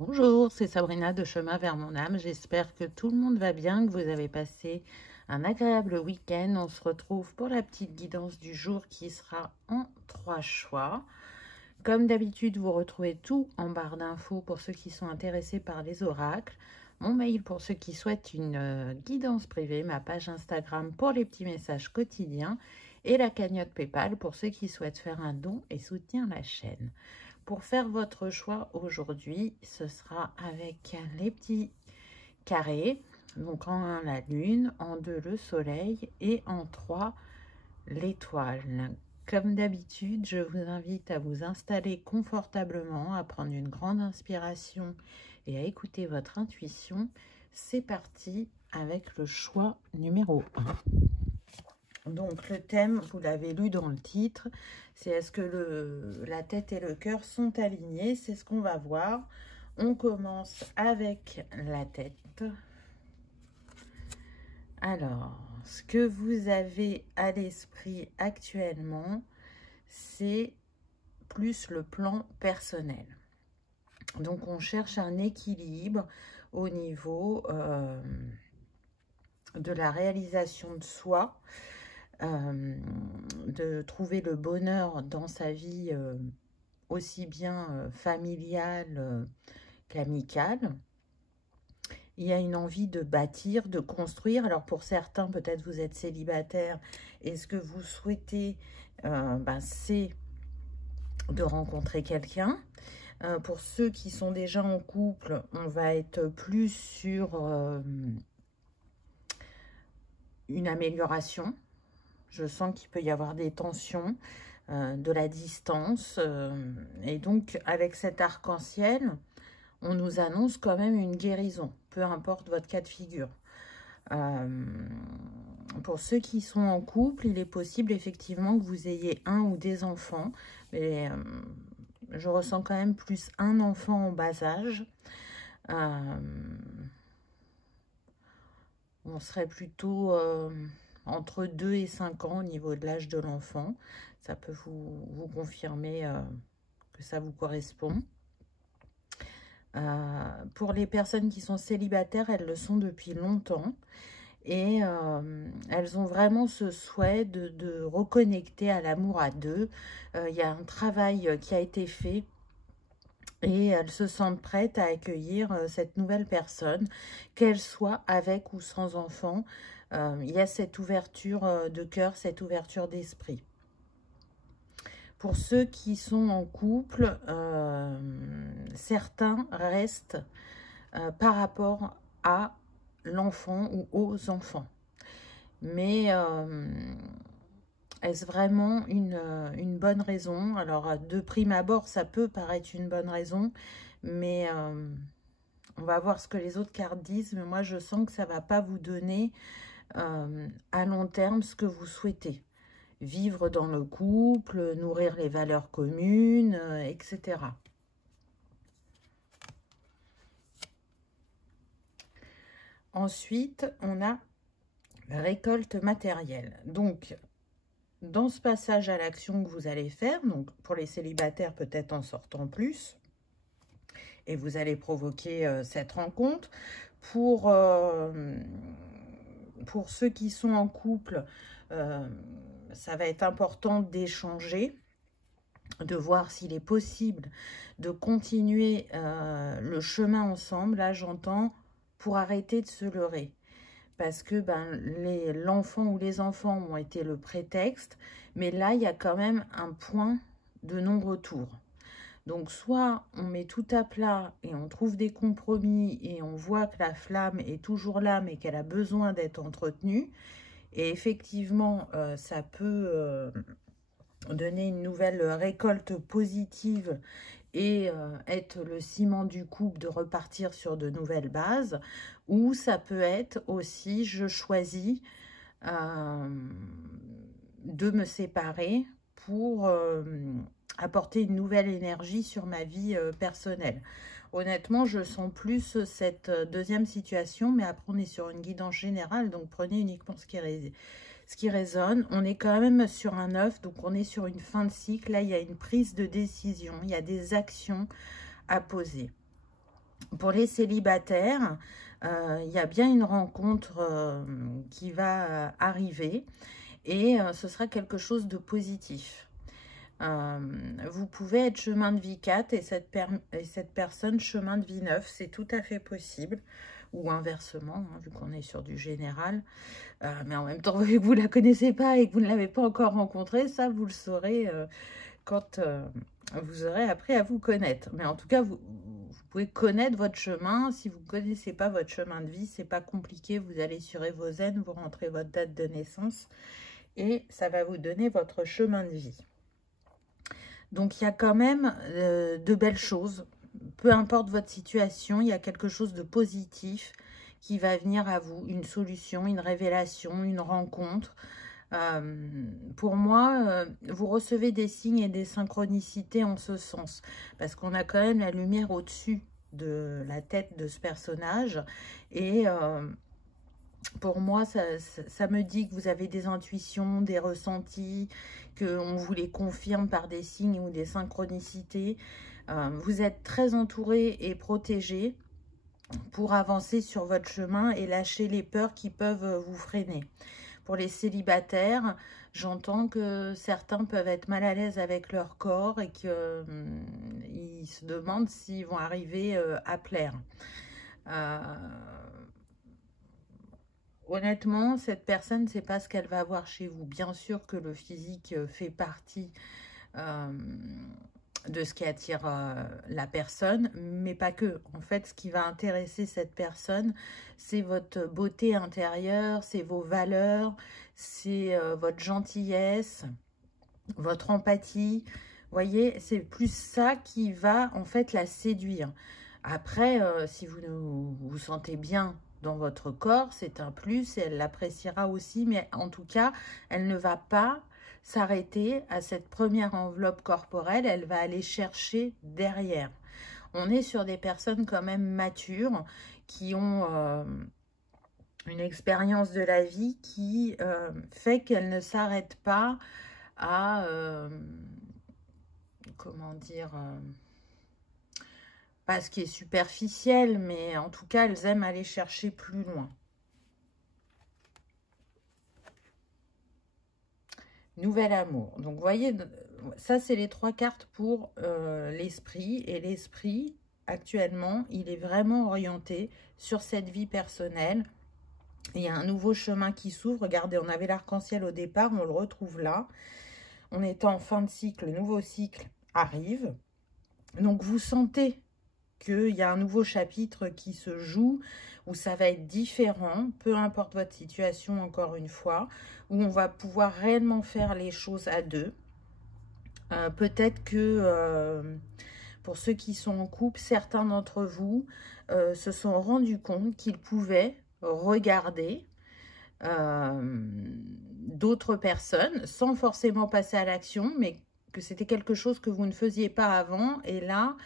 Bonjour, c'est Sabrina de Chemin vers mon âme. J'espère que tout le monde va bien, que vous avez passé un agréable week-end. On se retrouve pour la petite guidance du jour qui sera en 3 choix. Comme d'habitude, vous retrouvez tout en barre d'infos pour ceux qui sont intéressés par les oracles. Mon mail pour ceux qui souhaitent une guidance privée, ma page Instagram pour les petits messages quotidiens et la cagnotte PayPal pour ceux qui souhaitent faire un don et soutenir la chaîne. Pour faire votre choix aujourd'hui, ce sera avec les petits carrés. Donc en 1 la lune, en 2 le soleil et en 3 l'étoile. Comme d'habitude, je vous invite à vous installer confortablement, à prendre une grande inspiration et à écouter votre intuition. C'est parti avec le choix numéro 1. Donc le thème, vous l'avez lu dans le titre, c'est est-ce que la tête et le cœur sont alignés? C'est ce qu'on va voir. On commence avec la tête. Alors, ce que vous avez à l'esprit actuellement, c'est plus le plan personnel. Donc on cherche un équilibre au niveau de la réalisation de soi, de trouver le bonheur dans sa vie aussi bien familiale qu'amicale. Il y a une envie de bâtir, de construire. Alors pour certains, peut-être vous êtes célibataire et ce que vous souhaitez, c'est de rencontrer quelqu'un. Pour ceux qui sont déjà en couple, on va être plus sur une amélioration. Je sens qu'il peut y avoir des tensions, de la distance. Et donc, avec cet arc-en-ciel, on nous annonce quand même une guérison, peu importe votre cas de figure. Pour ceux qui sont en couple, il est possible effectivement que vous ayez un ou des enfants. Mais je ressens quand même plus un enfant en bas âge. On serait plutôt entre 2 et 5 ans au niveau de l'âge de l'enfant. Ça peut vous confirmer que ça vous correspond. Pour les personnes qui sont célibataires, elles le sont depuis longtemps. Et elles ont vraiment ce souhait de reconnecter à l'amour à deux. Il y a un travail qui a été fait. Et elles se sentent prêtes à accueillir cette nouvelle personne, qu'elle soit avec ou sans enfant. Il y a cette ouverture de cœur, cette ouverture d'esprit. Pour ceux qui sont en couple, certains restent par rapport à l'enfant ou aux enfants. Mais est-ce vraiment une bonne raison? Alors, de prime abord, ça peut paraître une bonne raison, mais on va voir ce que les autres cartes disent. Mais moi, je sens que ça ne va pas vous donner à long terme ce que vous souhaitez. Vivre dans le couple, nourrir les valeurs communes, etc. Ensuite, on a la récolte matérielle. Donc, dans ce passage à l'action que vous allez faire, donc pour les célibataires, peut-être en sortant plus, et vous allez provoquer cette rencontre. Pour ceux qui sont en couple, ça va être important d'échanger, de voir s'il est possible de continuer le chemin ensemble. Là, j'entends pour arrêter de se leurrer. Parce que l'enfant ou les enfants ont été le prétexte, mais là, il y a quand même un point de non-retour. Donc, soit on met tout à plat et on trouve des compromis et on voit que la flamme est toujours là, mais qu'elle a besoin d'être entretenue. Et effectivement, ça peut donner une nouvelle récolte positive et être le ciment du couple de repartir sur de nouvelles bases. Ou ça peut être aussi, je choisis de me séparer pour apporter une nouvelle énergie sur ma vie personnelle. Honnêtement, je sens plus cette deuxième situation, mais après on est sur une guidance générale, donc prenez uniquement ce qui résonne. On est quand même sur un 9, donc on est sur une fin de cycle. Là, il y a une prise de décision, il y a des actions à poser. Pour les célibataires, il y a bien une rencontre qui va arriver et ce sera quelque chose de positif. Vous pouvez être chemin de vie 4 et cette personne chemin de vie 9, c'est tout à fait possible. Ou inversement, hein, vu qu'on est sur du général. Mais en même temps, vu que vous ne la connaissez pas et que vous ne l'avez pas encore rencontrée, ça, vous le saurez quand vous aurez appris à vous connaître. Mais en tout cas, vous pouvez connaître votre chemin. Si vous ne connaissez pas votre chemin de vie, c'est pas compliqué. Vous allez sur Evozen, vous rentrez votre date de naissance et ça va vous donner votre chemin de vie. Donc, il y a quand même de belles choses. Peu importe votre situation, il y a quelque chose de positif qui va venir à vous. Une solution, une révélation, une rencontre. Pour moi, vous recevez des signes et des synchronicités en ce sens. Parce qu'on a quand même la lumière au-dessus de la tête de ce personnage. Et pour moi, ça me dit que vous avez des intuitions, des ressentis, qu'on vous les confirme par des signes ou des synchronicités. Vous êtes très entouré et protégé pour avancer sur votre chemin et lâcher les peurs qui peuvent vous freiner. Pour les célibataires, j'entends que certains peuvent être mal à l'aise avec leur corps et qu'ils se demandent s'ils vont arriver à plaire. Honnêtement, cette personne ne sait pas ce qu'elle va avoir chez vous. Bien sûr que le physique fait partie de ce qui attire la personne, mais pas que. En fait, ce qui va intéresser cette personne, c'est votre beauté intérieure, c'est vos valeurs, c'est votre gentillesse, votre empathie. Vous voyez, c'est plus ça qui va en fait la séduire. Après, si vous vous sentez bien dans votre corps, c'est un plus et elle l'appréciera aussi, mais en tout cas, elle ne va pas s'arrêter à cette première enveloppe corporelle, elle va aller chercher derrière. On est sur des personnes quand même matures qui ont une expérience de la vie qui fait qu'elles ne s'arrêtent pas à, comment dire, pas ce qui est superficiel, mais en tout cas, elles aiment aller chercher plus loin. Nouvel amour. Donc, vous voyez, ça, c'est les 3 cartes pour l'esprit. Et l'esprit, actuellement, il est vraiment orienté sur cette vie personnelle. Il y a un nouveau chemin qui s'ouvre. Regardez, on avait l'arc-en-ciel au départ, on le retrouve là. On est en fin de cycle, le nouveau cycle arrive. Donc, vous sentez qu'il y a un nouveau chapitre qui se joue, où ça va être différent, peu importe votre situation, encore une fois, où on va pouvoir réellement faire les choses à deux. Peut-être que pour ceux qui sont en couple, certains d'entre vous se sont rendus compte qu'ils pouvaient regarder d'autres personnes sans forcément passer à l'action, mais que c'était quelque chose que vous ne faisiez pas avant. Et là,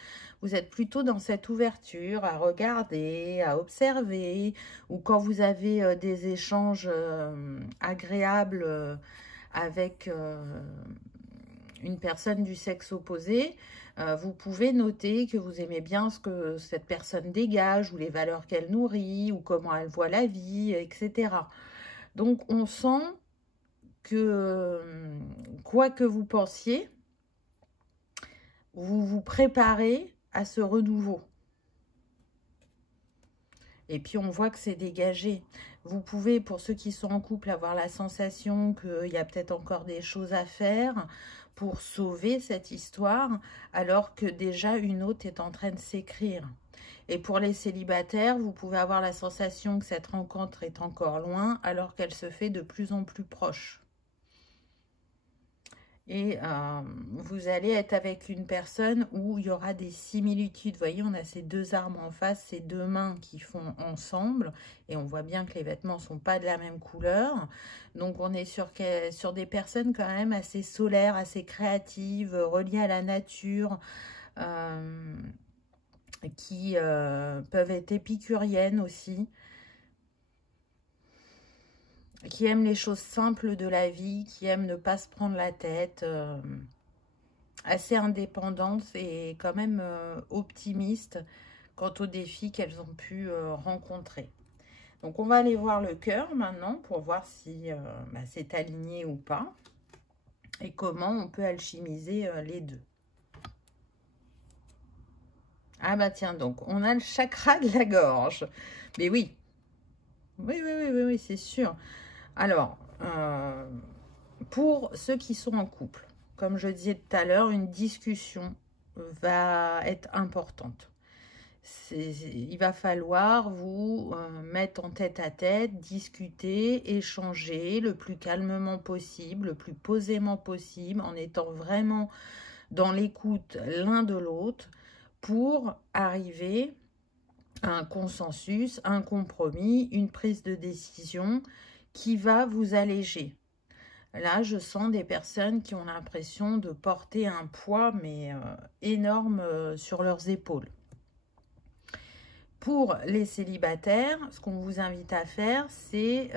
vous êtes plutôt dans cette ouverture à regarder, à observer, ou quand vous avez des échanges agréables avec une personne du sexe opposé, vous pouvez noter que vous aimez bien ce que cette personne dégage, ou les valeurs qu'elle nourrit, ou comment elle voit la vie, etc. Donc, on sent que, quoi que vous pensiez, vous vous préparez à ce renouveau. Et puis, on voit que c'est dégagé. Vous pouvez, pour ceux qui sont en couple, avoir la sensation qu'il y a peut-être encore des choses à faire pour sauver cette histoire, alors que déjà une autre est en train de s'écrire. Et pour les célibataires, vous pouvez avoir la sensation que cette rencontre est encore loin, alors qu'elle se fait de plus en plus proche. Et vous allez être avec une personne où il y aura des similitudes. Vous voyez, on a ces deux armes en face, ces deux mains qui font ensemble. Et on voit bien que les vêtements ne sont pas de la même couleur. Donc, on est sur des personnes quand même assez solaires, assez créatives, reliées à la nature, qui peuvent être épicuriennes aussi, qui aiment les choses simples de la vie, qui aiment ne pas se prendre la tête, assez indépendante et quand même optimiste quant aux défis qu'elles ont pu rencontrer. Donc, on va aller voir le cœur maintenant pour voir si c'est aligné ou pas et comment on peut alchimiser les deux. Ah bah tiens, donc, on a le chakra de la gorge. Mais oui, oui, c'est sûr. Alors, pour ceux qui sont en couple, comme je disais tout à l'heure, une discussion va être importante. Il va falloir vous mettre en tête-à-tête, discuter, échanger le plus calmement possible, le plus posément possible, en étant vraiment dans l'écoute l'un de l'autre pour arriver à un consensus, un compromis, une prise de décision qui va vous alléger. Là, je sens des personnes qui ont l'impression de porter un poids, mais énorme sur leurs épaules. Pour les célibataires, ce qu'on vous invite à faire, c'est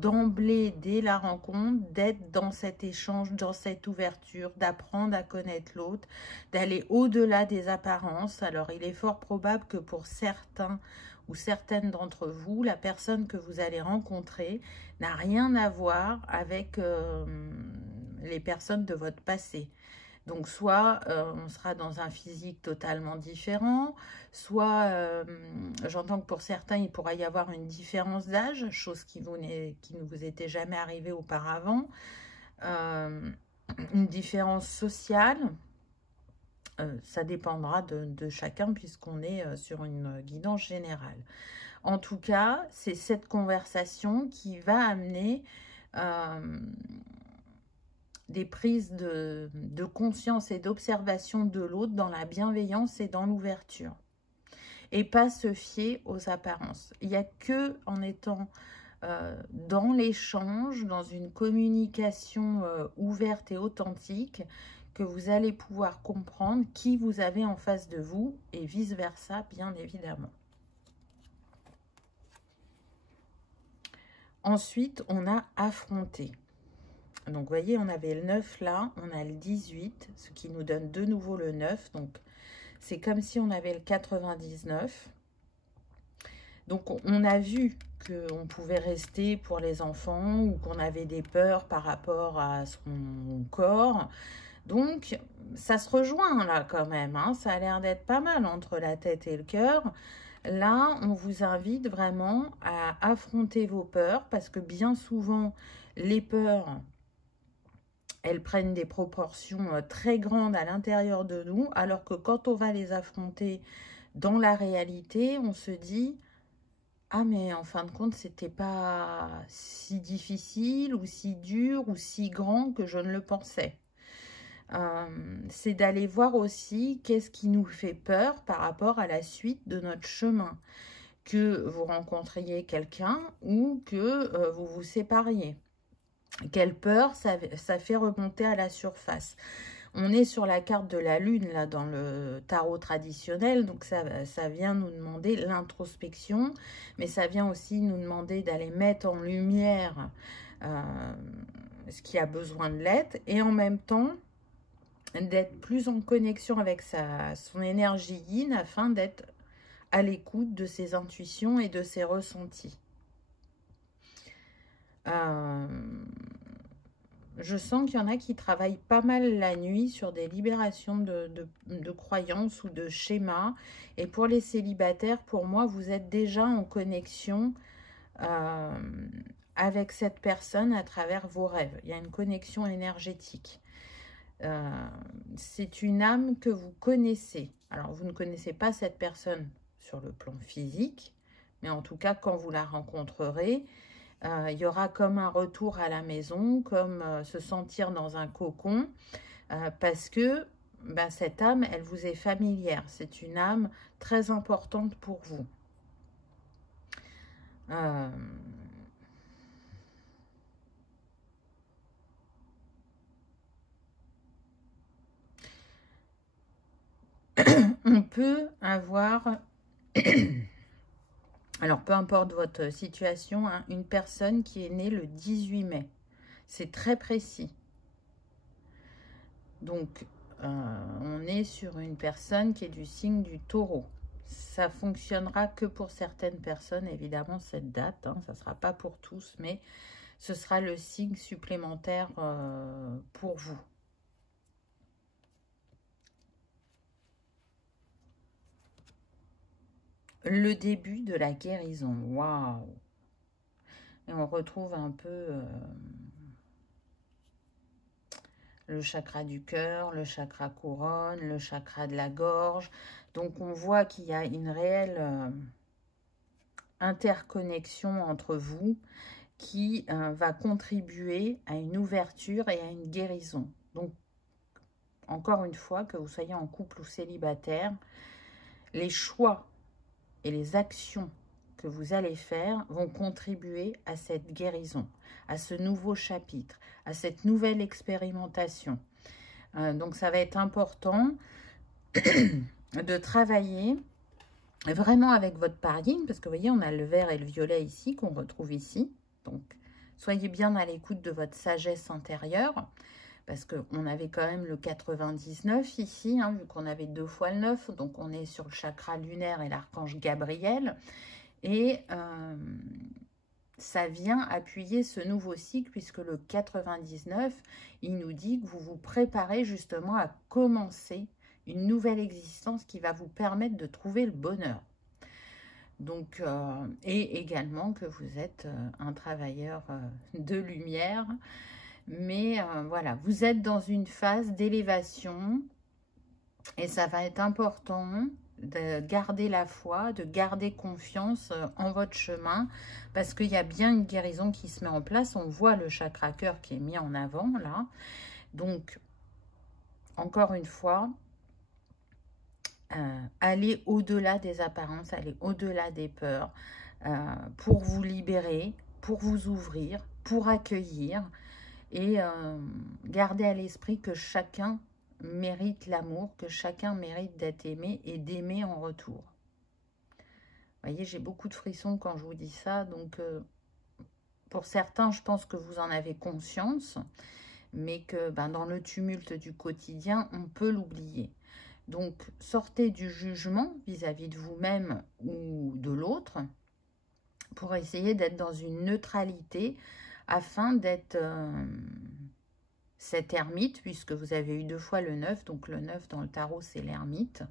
d'emblée, dès la rencontre, d'être dans cet échange, dans cette ouverture, d'apprendre à connaître l'autre, d'aller au-delà des apparences. Alors, il est fort probable que pour certains ou certaines d'entre vous, la personne que vous allez rencontrer n'a rien à voir avec les personnes de votre passé. Donc, soit on sera dans un physique totalement différent, soit j'entends que pour certains, il pourra y avoir une différence d'âge, chose qui ne vous était jamais arrivée auparavant, une différence sociale. Ça dépendra de chacun puisqu'on est sur une guidance générale. En tout cas, c'est cette conversation qui va amener des prises de conscience et d'observation de l'autre dans la bienveillance et dans l'ouverture. Et pas se fier aux apparences. Il n'y a que en étant dans l'échange, dans une communication ouverte et authentique, que vous allez pouvoir comprendre qui vous avez en face de vous et vice-versa, bien évidemment. Ensuite, on a affronté. Donc, vous voyez, on avait le 9 là, on a le 18, ce qui nous donne de nouveau le 9. Donc, c'est comme si on avait le 99. Donc, on a vu qu'on pouvait rester pour les enfants ou qu'on avait des peurs par rapport à son corps. Donc, ça se rejoint là quand même. Hein. Ça a l'air d'être pas mal entre la tête et le cœur. Là, on vous invite vraiment à affronter vos peurs parce que bien souvent, les peurs, elles prennent des proportions très grandes à l'intérieur de nous, alors que quand on va les affronter dans la réalité, on se dit « Ah, mais en fin de compte, c'était pas si difficile ou si dur ou si grand que je ne le pensais. » C'est d'aller voir aussi qu'est-ce qui nous fait peur par rapport à la suite de notre chemin. Que vous rencontriez quelqu'un ou que vous vous sépariez. Quelle peur ça fait remonter à la surface. On est sur la carte de la lune, là, dans le tarot traditionnel. Donc, ça vient nous demander l'introspection. Mais ça vient aussi nous demander d'aller mettre en lumière ce qui a besoin de l'être. Et en même temps, d'être plus en connexion avec son énergie yin afin d'être à l'écoute de ses intuitions et de ses ressentis. Je sens qu'il y en a qui travaillent pas mal la nuit sur des libérations de croyances ou de schémas. Et pour les célibataires, pour moi, vous êtes déjà en connexion avec cette personne à travers vos rêves. Il y a une connexion énergétique. C'est une âme que vous connaissez. Alors, vous ne connaissez pas cette personne sur le plan physique, mais en tout cas, quand vous la rencontrerez, il y aura comme un retour à la maison, comme se sentir dans un cocon, parce que cette âme, elle vous est familière. C'est une âme très importante pour vous. On peut avoir, alors peu importe votre situation, hein, une personne qui est née le 18 mai. C'est très précis. Donc, on est sur une personne qui est du signe du taureau. ça fonctionnera que pour certaines personnes, évidemment, cette date. Hein, ça ne sera pas pour tous, mais ce sera le signe supplémentaire pour vous. Le début de la guérison. Waouh! Et on retrouve un peu le chakra du cœur, le chakra couronne, le chakra de la gorge. Donc, on voit qu'il y a une réelle interconnexion entre vous qui va contribuer à une ouverture et à une guérison. Donc, encore une fois, que vous soyez en couple ou célibataire, les choix et les actions que vous allez faire vont contribuer à cette guérison, à ce nouveau chapitre, à cette nouvelle expérimentation. Donc, ça va être important de travailler vraiment avec votre paradigme, parce que vous voyez, on a le vert et le violet ici, qu'on retrouve ici. Donc, soyez bien à l'écoute de votre sagesse intérieure, parce qu'on avait quand même le 99 ici, hein, vu qu'on avait 2 fois le 9, donc on est sur le chakra lunaire et l'archange Gabriel, et ça vient appuyer ce nouveau cycle, puisque le 99, il nous dit que vous vous préparez justement à commencer une nouvelle existence qui va vous permettre de trouver le bonheur. Donc, et également que vous êtes un travailleur de lumière. Mais voilà, vous êtes dans une phase d'élévation et ça va être important de garder la foi, de garder confiance en votre chemin, parce qu'il y a bien une guérison qui se met en place. On voit le chakra cœur qui est mis en avant là. Donc, encore une fois, allez au-delà des apparences, allez au-delà des peurs, pour vous libérer, pour vous ouvrir, pour accueillir, et gardez à l'esprit que chacun mérite l'amour, que chacun mérite d'être aimé et d'aimer en retour. Vous voyez, j'ai beaucoup de frissons quand je vous dis ça, donc pour certains, je pense que vous en avez conscience, mais que dans le tumulte du quotidien, on peut l'oublier. Donc, sortez du jugement vis-à-vis de vous-même ou de l'autre pour essayer d'être dans une neutralité afin d'être cet ermite, puisque vous avez eu 2 fois le 9, donc le 9 dans le tarot, c'est l'ermite.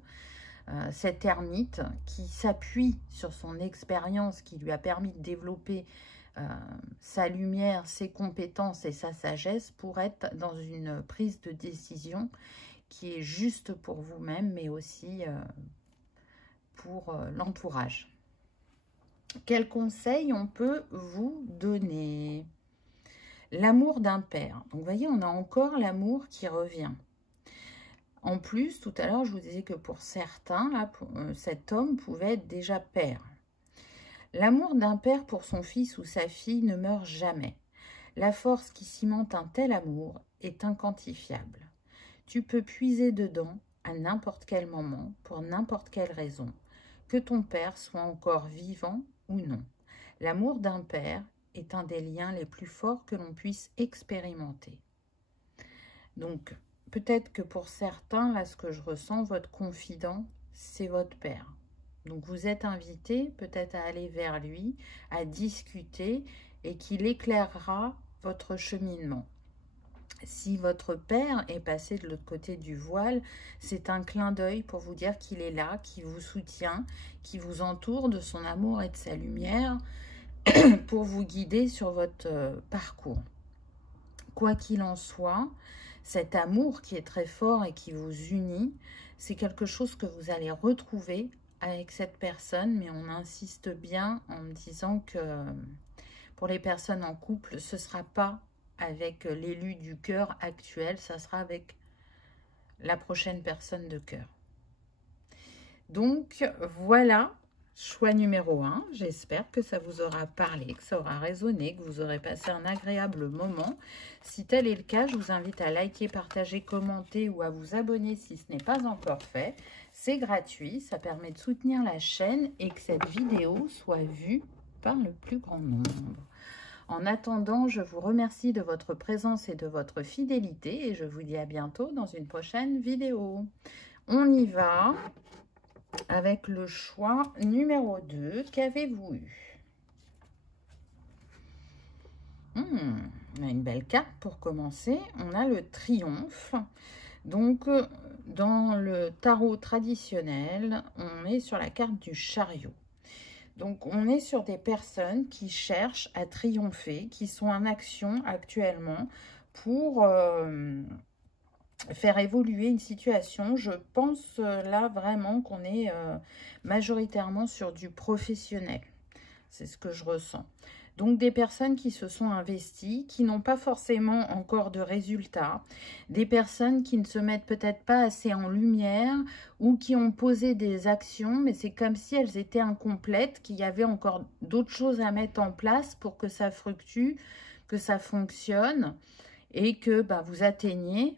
Cet ermite qui s'appuie sur son expérience, qui lui a permis de développer sa lumière, ses compétences et sa sagesse pour être dans une prise de décision qui est juste pour vous-même, mais aussi pour l'entourage. Quels conseils on peut vous donner? L'amour d'un père. Donc, vous voyez, on a encore l'amour qui revient. En plus, tout à l'heure, je vous disais que pour certains, là, cet homme pouvait être déjà père. L'amour d'un père pour son fils ou sa fille ne meurt jamais. La force qui cimente un tel amour est inquantifiable. Tu peux puiser dedans à n'importe quel moment, pour n'importe quelle raison, que ton père soit encore vivant ou non. L'amour d'un père est un des liens les plus forts que l'on puisse expérimenter. Donc, peut-être que pour certains, là, ce que je ressens, votre confident, c'est votre père. Donc, vous êtes invité peut-être à aller vers lui, à discuter, et qu'il éclairera votre cheminement. Si votre père est passé de l'autre côté du voile, c'est un clin d'œil pour vous dire qu'il est là, qu'il vous soutient, qu'il vous entoure de son amour et de sa lumière pour vous guider sur votre parcours. Quoi qu'il en soit, cet amour qui est très fort et qui vous unit, c'est quelque chose que vous allez retrouver avec cette personne, mais on insiste bien en me disant que pour les personnes en couple, ce ne sera pas avec l'élu du cœur actuel, ça sera avec la prochaine personne de cœur. Donc voilà, choix numéro 1. J'espère que ça vous aura parlé, que ça aura résonné, que vous aurez passé un agréable moment. Si tel est le cas, je vous invite à liker, partager, commenter ou à vous abonner si ce n'est pas encore fait. C'est gratuit, ça permet de soutenir la chaîne et que cette vidéo soit vue par le plus grand nombre. En attendant, je vous remercie de votre présence et de votre fidélité et je vous dis à bientôt dans une prochaine vidéo. On y va. Avec le choix numéro 2, qu'avez-vous eu? On a une belle carte pour commencer. On a le triomphe. Donc, dans le tarot traditionnel, on est sur la carte du chariot. Donc, on est sur des personnes qui cherchent à triompher, qui sont en action actuellement pour faire évoluer une situation. Je pense là vraiment qu'on est majoritairement sur du professionnel. C'est ce que je ressens. Donc, des personnes qui se sont investies, qui n'ont pas forcément encore de résultats, des personnes qui ne se mettent peut-être pas assez en lumière ou qui ont posé des actions, mais c'est comme si elles étaient incomplètes, qu'il y avait encore d'autres choses à mettre en place pour que ça fructue, que ça fonctionne et que vous atteigniez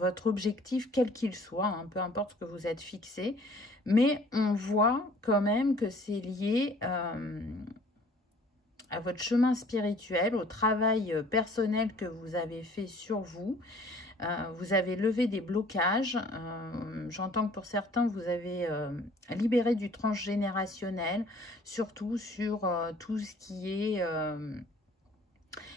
votre objectif, quel qu'il soit, hein, peu importe ce que vous êtes fixé. Mais on voit quand même que c'est lié à votre chemin spirituel, au travail personnel que vous avez fait sur vous. Vous avez levé des blocages. J'entends que pour certains, vous avez libéré du transgénérationnel, surtout sur tout ce qui est...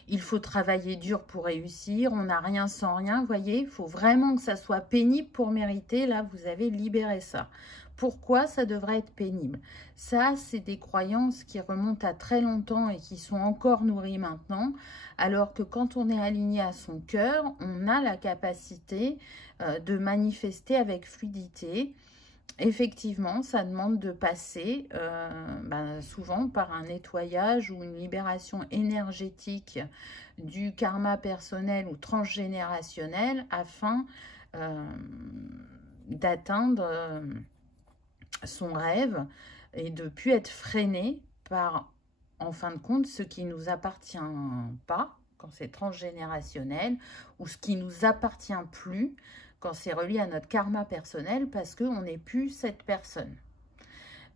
il faut travailler dur pour réussir, on n'a rien sans rien, vous voyez, il faut vraiment que ça soit pénible pour mériter. Là, vous avez libéré ça. Pourquoi ça devrait être pénible? Ça, c'est des croyances qui remontent à très longtemps et qui sont encore nourries maintenant, alors que quand on est aligné à son cœur, on a la capacité de manifester avec fluidité. Effectivement, ça demande de passer souvent par un nettoyage ou une libération énergétique du karma personnel ou transgénérationnel afin d'atteindre son rêve et de ne plus être freiné par, en fin de compte, ce qui ne nous appartient pas quand c'est transgénérationnel ou ce qui ne nous appartient plus quand c'est relié à notre karma personnel parce qu'on n'est plus cette personne.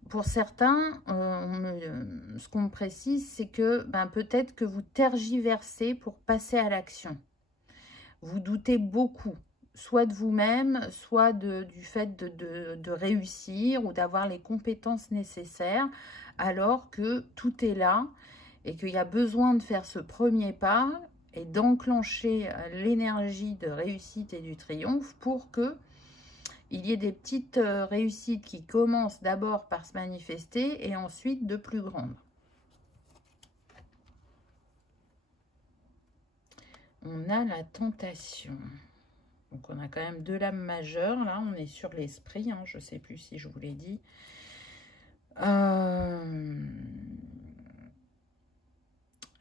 Pour certains, ce qu'on me précise, c'est que peut-être que vous tergiversez pour passer à l'action. Vous doutez beaucoup, soit de vous-même, soit du fait de réussir ou d'avoir les compétences nécessaires, alors que tout est là et qu'il y a besoin de faire ce premier pas et d'enclencher l'énergie de réussite et du triomphe pour que il y ait des petites réussites qui commencent d'abord par se manifester et ensuite de plus grandes. On a la tentation. Donc, on a quand même 2 lames majeures. Là, on est sur l'esprit. Hein, je ne sais plus si je vous l'ai dit.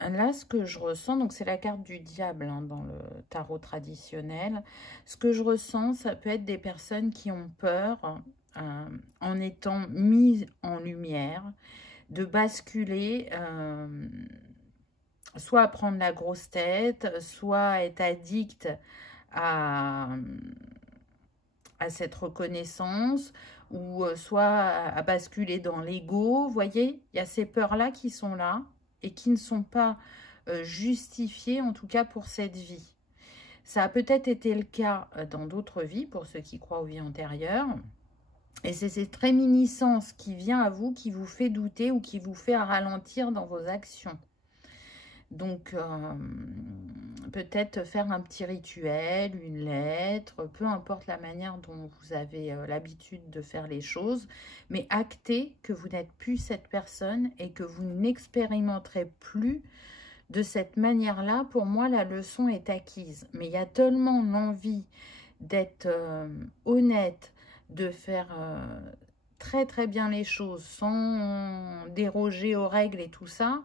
Là, ce que je ressens, donc c'est la carte du diable hein, dans le tarot traditionnel. Ce que je ressens, ça peut être des personnes qui ont peur, en étant mises en lumière, de basculer, soit à prendre la grosse tête, soit à être addict à cette reconnaissance, ou soit à basculer dans l'ego. Vous voyez, il y a ces peurs-là qui sont là et qui ne sont pas justifiées, en tout cas pour cette vie. Ça a peut-être été le cas dans d'autres vies, pour ceux qui croient aux vies antérieures. Et c'est cette réminiscence qui vient à vous, qui vous fait douter ou qui vous fait ralentir dans vos actions. Donc, peut-être faire un petit rituel, une lettre, peu importe la manière dont vous avez l'habitude de faire les choses, mais actez que vous n'êtes plus cette personne et que vous n'expérimenterez plus de cette manière-là. Pour moi, la leçon est acquise. Mais il y a tellement l'envie d'être honnête, de faire très très bien les choses sans déroger aux règles et tout ça,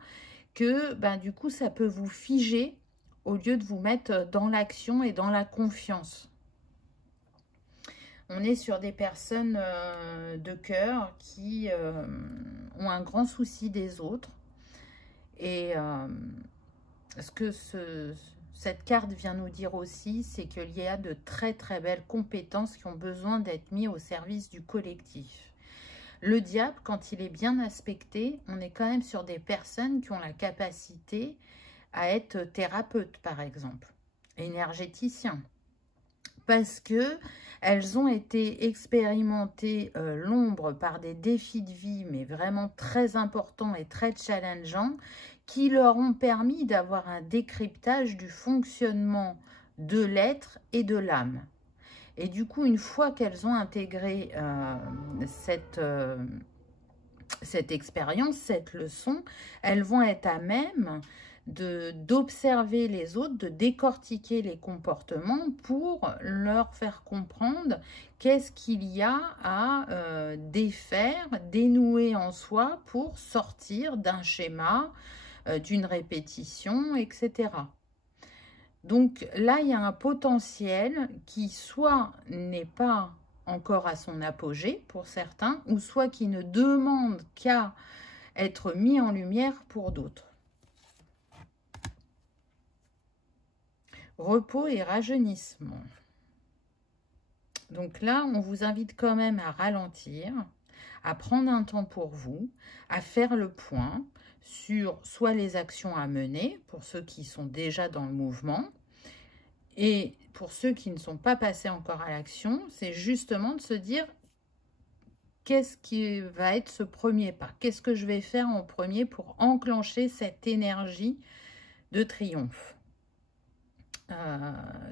que du coup ça peut vous figer au lieu de vous mettre dans l'action et dans la confiance. On est sur des personnes de cœur qui ont un grand souci des autres. Et ce que cette carte vient nous dire aussi, c'est qu'il y a de très très belles compétences qui ont besoin d'être mises au service du collectif. Le diable, quand il est bien aspecté, on est quand même sur des personnes qui ont la capacité à être thérapeutes, par exemple, énergéticiens, parce que elles ont été expérimentées l'ombre par des défis de vie, mais vraiment très importants et très challengeants, qui leur ont permis d'avoir un décryptage du fonctionnement de l'être et de l'âme. Et du coup, une fois qu'elles ont intégré cette expérience, cette leçon, elles vont être à même d'observer les autres, de décortiquer les comportements pour leur faire comprendre qu'est-ce qu'il y a à défaire, dénouer en soi pour sortir d'un schéma, d'une répétition, etc. Donc là, il y a un potentiel qui soit n'est pas encore à son apogée pour certains, ou soit qui ne demande qu'à être mis en lumière pour d'autres. Repos et rajeunissement. Donc là, on vous invite quand même à ralentir, à prendre un temps pour vous, à faire le point sur soit les actions à mener, pour ceux qui sont déjà dans le mouvement, et pour ceux qui ne sont pas passés encore à l'action, c'est justement de se dire qu'est-ce qui va être ce premier pas? Qu'est-ce que je vais faire en premier pour enclencher cette énergie de triomphe?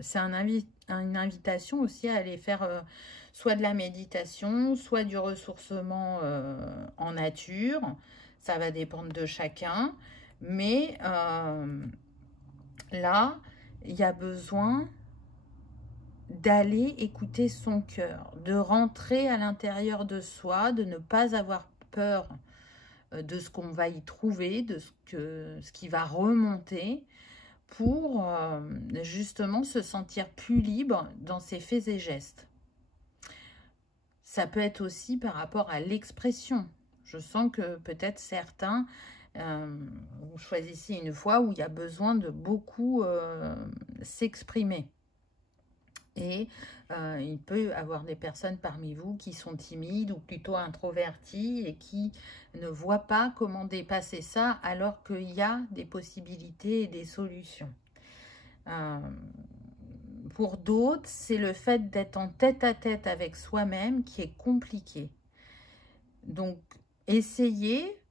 C'est une invitation aussi à aller faire soit de la méditation, soit du ressourcement en nature. Ça va dépendre de chacun. Mais là, il y a besoin d'aller écouter son cœur, de rentrer à l'intérieur de soi, de ne pas avoir peur de ce qu'on va y trouver, de ce qui va remonter, pour justement se sentir plus libre dans ses faits et gestes. Ça peut être aussi par rapport à l'expression. Je sens que peut-être certains, vous choisissez une voie où il y a besoin de beaucoup s'exprimer. Et il peut y avoir des personnes parmi vous qui sont timides ou plutôt introverties et qui ne voient pas comment dépasser ça alors qu'il y a des possibilités et des solutions. Pour d'autres, c'est le fait d'être en tête-à-tête avec soi-même qui est compliqué. Donc, essayez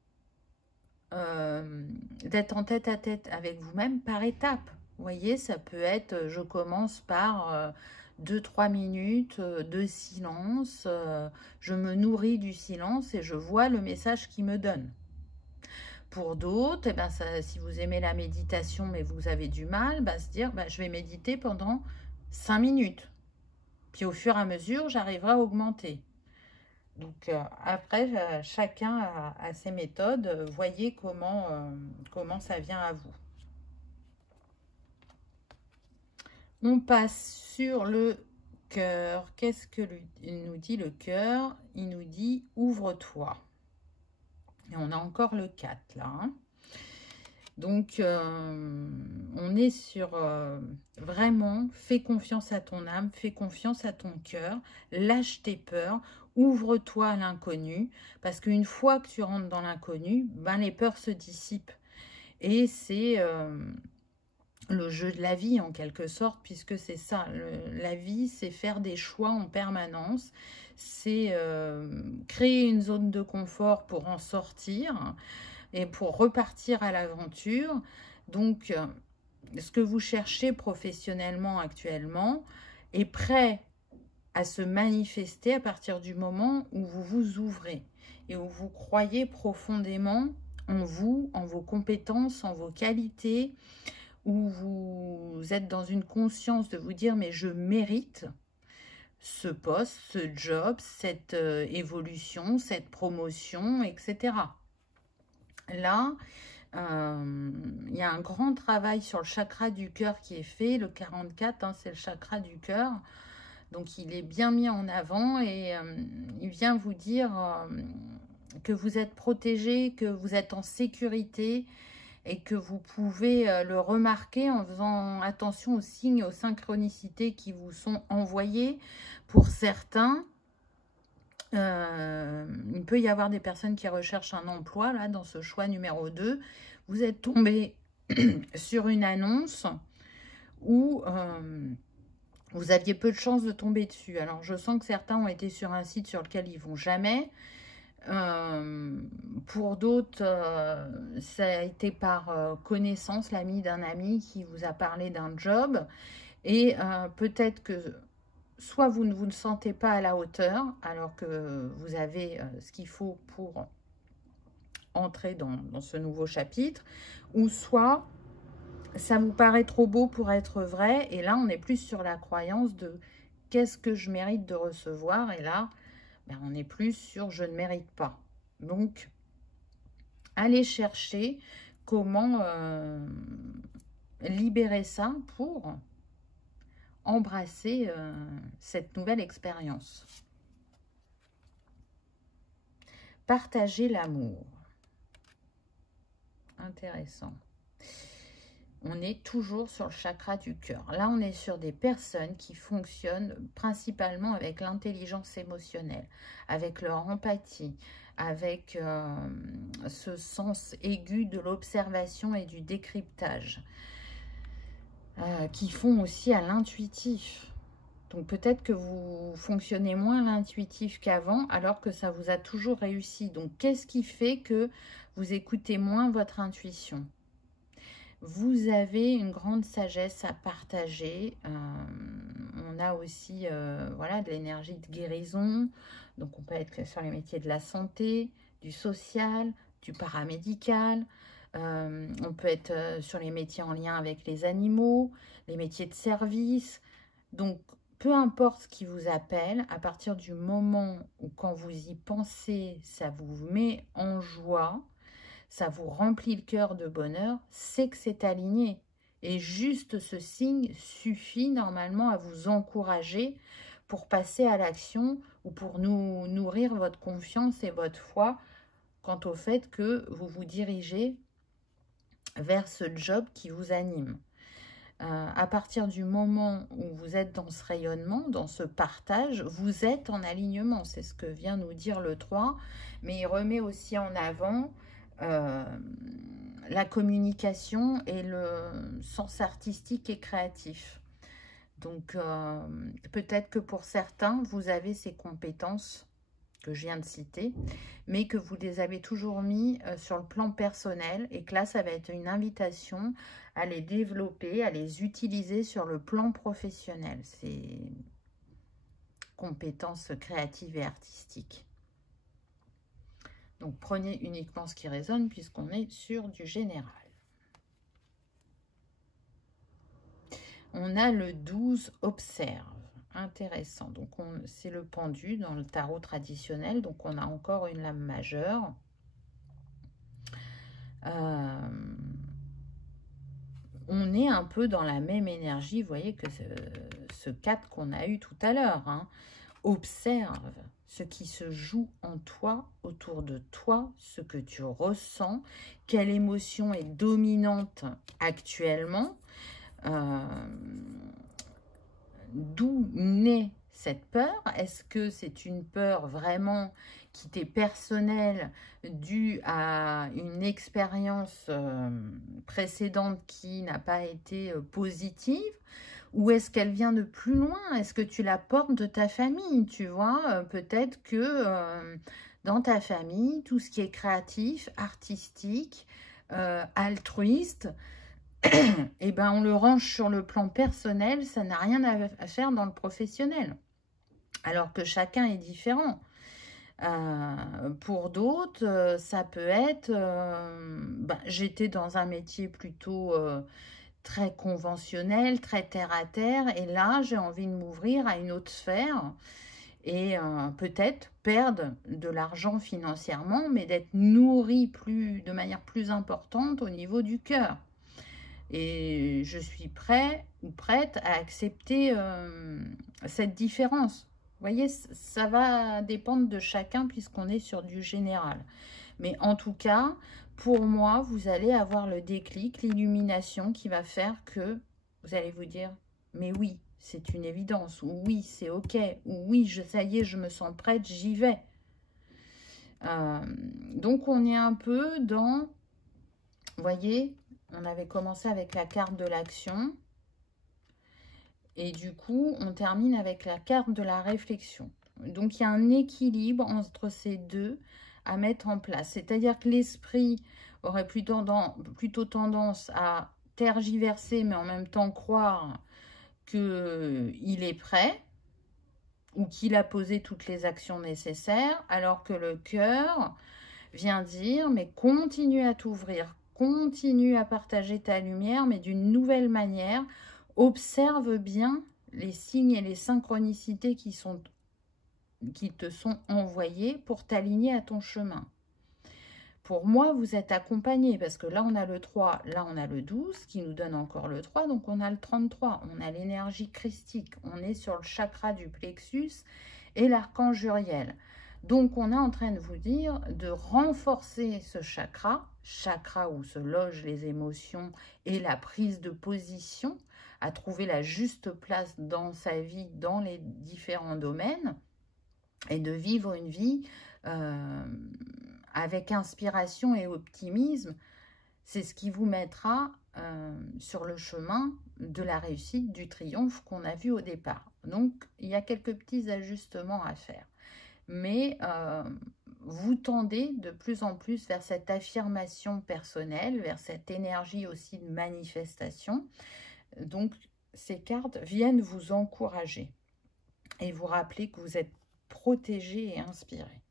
d'être en tête-à-tête avec vous-même par étapes. Vous voyez, ça peut être, je commence par 2-3 minutes de silence, je me nourris du silence et je vois le message qu'il me donne. Pour d'autres, eh ben si vous aimez la méditation mais vous avez du mal, se dire je vais méditer pendant 5 minutes. Puis au fur et à mesure, j'arriverai à augmenter. Donc après, chacun a ses méthodes. Voyez comment ça vient à vous. On passe sur le cœur. Qu'est-ce que il nous dit le cœur? Il nous dit ouvre-toi. Et on a encore le 4 là. Hein. Donc on est sur vraiment, fais confiance à ton âme, fais confiance à ton cœur, lâche tes peurs, ouvre-toi à l'inconnu, parce qu'une fois que tu rentres dans l'inconnu, les peurs se dissipent. Et c'est le jeu de la vie en quelque sorte, puisque c'est ça, la vie c'est faire des choix en permanence, c'est créer une zone de confort pour en sortir et pour repartir à l'aventure. Donc ce que vous cherchez professionnellement actuellement est prêt à se manifester à partir du moment où vous vous ouvrez et où vous croyez profondément en vous, en vos compétences, en vos qualités, où vous êtes dans une conscience de vous dire mais je mérite ce poste, ce job, cette évolution, cette promotion, etc. Là, il y a un grand travail sur le chakra du cœur qui est fait. Le 44, hein, c'est le chakra du cœur. Donc, il est bien mis en avant et il vient vous dire que vous êtes protégé, que vous êtes en sécurité, et que vous pouvez le remarquer en faisant attention aux signes, aux synchronicités qui vous sont envoyés. Pour certains, il peut y avoir des personnes qui recherchent un emploi, là, dans ce choix numéro 2. Vous êtes tombé sur une annonce où Vous aviez peu de chances de tomber dessus. Alors, je sens que certains ont été sur un site sur lequel ils vont jamais. Pour d'autres, ça a été par connaissance, l'ami d'un ami qui vous a parlé d'un job. Et peut-être que soit vous ne vous sentez pas à la hauteur, alors que vous avez ce qu'il faut pour entrer dans ce nouveau chapitre, ou soit ça vous paraît trop beau pour être vrai, et là on est plus sur la croyance de qu'est-ce que je mérite de recevoir, et là ben, on est plus sur je ne mérite pas. Donc allez chercher comment libérer ça pour embrasser cette nouvelle expérience. Partager l'amour. Intéressant. On est toujours sur le chakra du cœur. Là, on est sur des personnes qui fonctionnent principalement avec l'intelligence émotionnelle, avec leur empathie, avec ce sens aigu de l'observation et du décryptage, qui font aussi à l'intuitif. Donc peut-être que vous fonctionnez moins à l'intuitif qu'avant, alors que ça vous a toujours réussi. Donc qu'est-ce qui fait que vous écoutez moins votre intuition ? Vous avez une grande sagesse à partager. On a aussi voilà, de l'énergie de guérison. Donc on peut être sur les métiers de la santé, du social, du paramédical. On peut être sur les métiers en lien avec les animaux, les métiers de service. Donc peu importe ce qui vous appelle, à partir du moment où quand vous y pensez, ça vous met en joie, ça vous remplit le cœur de bonheur, c'est que c'est aligné. Et juste ce signe suffit normalement à vous encourager pour passer à l'action ou pour nous nourrir votre confiance et votre foi quant au fait que vous vous dirigez vers ce job qui vous anime. À partir du moment où vous êtes dans ce rayonnement, dans ce partage, vous êtes en alignement. C'est ce que vient nous dire le 3, mais il remet aussi en avant la communication et le sens artistique et créatif. Donc, peut-être que pour certains, vous avez ces compétences que je viens de citer, mais que vous les avez toujours mis sur le plan personnel et que là, ça va être une invitation à les développer, à les utiliser sur le plan professionnel, ces compétences créatives et artistiques. Donc, prenez uniquement ce qui résonne puisqu'on est sur du général. On a le 12, observe. Intéressant. Donc, c'est le pendu dans le tarot traditionnel. Donc, on a encore une lame majeure. On est un peu dans la même énergie, vous voyez, que ce 4 qu'on a eu tout à l'heure. Hein. Observe ce qui se joue en toi, autour de toi, ce que tu ressens, quelle émotion est dominante actuellement, d'où naît cette peur. Est-ce que c'est une peur vraiment qui t'est personnelle, due à une expérience précédente qui n'a pas été positive, ou est-ce qu'elle vient de plus loin? Est-ce que tu la portes de ta famille? Tu vois, peut-être que dans ta famille, tout ce qui est créatif, artistique, altruiste, eh ben, on le range sur le plan personnel, ça n'a rien à faire dans le professionnel. Alors que chacun est différent. Pour d'autres, ça peut être, j'étais dans un métier plutôt très conventionnel, très terre-à-terre, et là, j'ai envie de m'ouvrir à une autre sphère, et peut-être perdre de l'argent financièrement, mais d'être nourri de manière plus importante au niveau du cœur. Et je suis prêt ou prête à accepter cette différence. Vous voyez, ça va dépendre de chacun puisqu'on est sur du général. Mais en tout cas, pour moi, vous allez avoir le déclic, l'illumination qui va faire que vous allez vous dire « mais oui, c'est une évidence » ou « oui, c'est ok » ou « oui, ça y est, je me sens prête, j'y vais ». Donc, on est un peu dans, vous voyez, on avait commencé avec la carte de l'action. Et du coup, on termine avec la carte de la réflexion. Donc, il y a un équilibre entre ces deux à mettre en place. C'est-à-dire que l'esprit aurait plutôt tendance à tergiverser, mais en même temps croire qu'il est prêt ou qu'il a posé toutes les actions nécessaires, alors que le cœur vient dire, mais continue à t'ouvrir, continue à partager ta lumière, mais d'une nouvelle manière. Observe bien les signes et les synchronicités qui te sont envoyés pour t'aligner à ton chemin. Pour moi, vous êtes accompagné parce que là, on a le 3, là, on a le 12 qui nous donne encore le 3, donc on a le 33. On a l'énergie christique, on est sur le chakra du plexus et l'archange Uriel. Donc, on est en train de vous dire de renforcer ce chakra, chakra où se logent les émotions et la prise de position, à trouver la juste place dans sa vie, dans les différents domaines, et de vivre une vie avec inspiration et optimisme. C'est ce qui vous mettra sur le chemin de la réussite, du triomphe qu'on a vu au départ. Donc, il y a quelques petits ajustements à faire. Mais vous tendez de plus en plus vers cette affirmation personnelle, vers cette énergie aussi de manifestation. Donc, ces cartes viennent vous encourager et vous rappeler que vous êtes protégé et inspiré.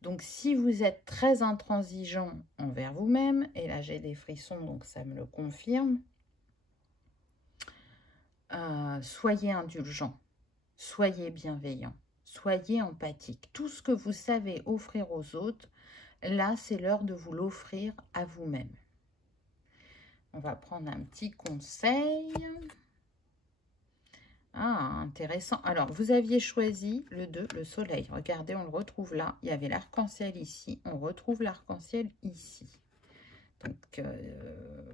Donc, si vous êtes très intransigeant envers vous-même, et là j'ai des frissons, donc ça me le confirme, soyez indulgent, soyez bienveillant, soyez empathique. Tout ce que vous savez offrir aux autres, là c'est l'heure de vous l'offrir à vous-même. On va prendre un petit conseil. Ah, intéressant. Alors, vous aviez choisi le 2, le soleil. Regardez, on le retrouve là. Il y avait l'arc-en-ciel ici. On retrouve l'arc-en-ciel ici. Donc,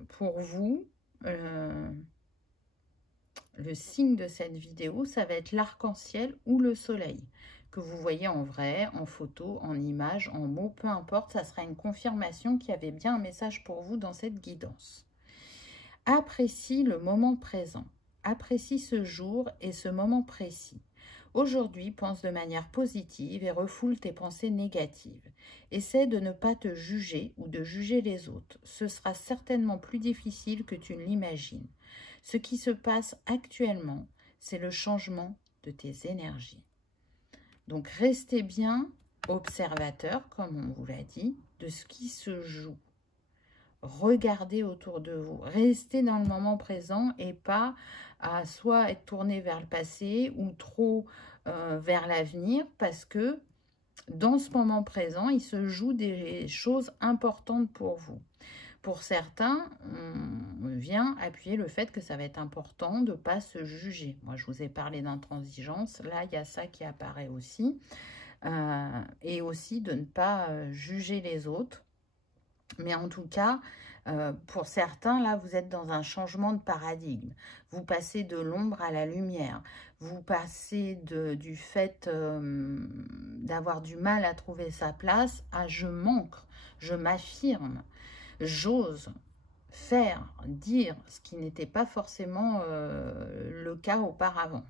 pour vous, le signe de cette vidéo, ça va être l'arc-en-ciel ou le soleil. Que vous voyez en vrai, en photo, en image, en mots, peu importe. Ça sera une confirmation qu'il y avait bien un message pour vous dans cette guidance. Apprécie le moment présent. Apprécie ce jour et ce moment précis. Aujourd'hui, pense de manière positive et refoule tes pensées négatives. Essaie de ne pas te juger ou de juger les autres. Ce sera certainement plus difficile que tu ne l'imagines. Ce qui se passe actuellement, c'est le changement de tes énergies. Donc, restez bien observateur, comme on vous l'a dit, de ce qui se joue. Regardez autour de vous, restez dans le moment présent et pas à soit être tourné vers le passé ou trop vers l'avenir, parce que dans ce moment présent, il se joue des choses importantes pour vous. Pour certains, on vient appuyer le fait que ça va être important de ne pas se juger. Moi, je vous ai parlé d'intransigeance, là, il y a ça qui apparaît aussi. Et aussi de ne pas juger les autres. Mais en tout cas, pour certains, là, vous êtes dans un changement de paradigme. Vous passez de l'ombre à la lumière. Vous passez du fait d'avoir du mal à trouver sa place à « je manque », je m'affirme, j'ose faire, dire ce qui n'était pas forcément le cas auparavant.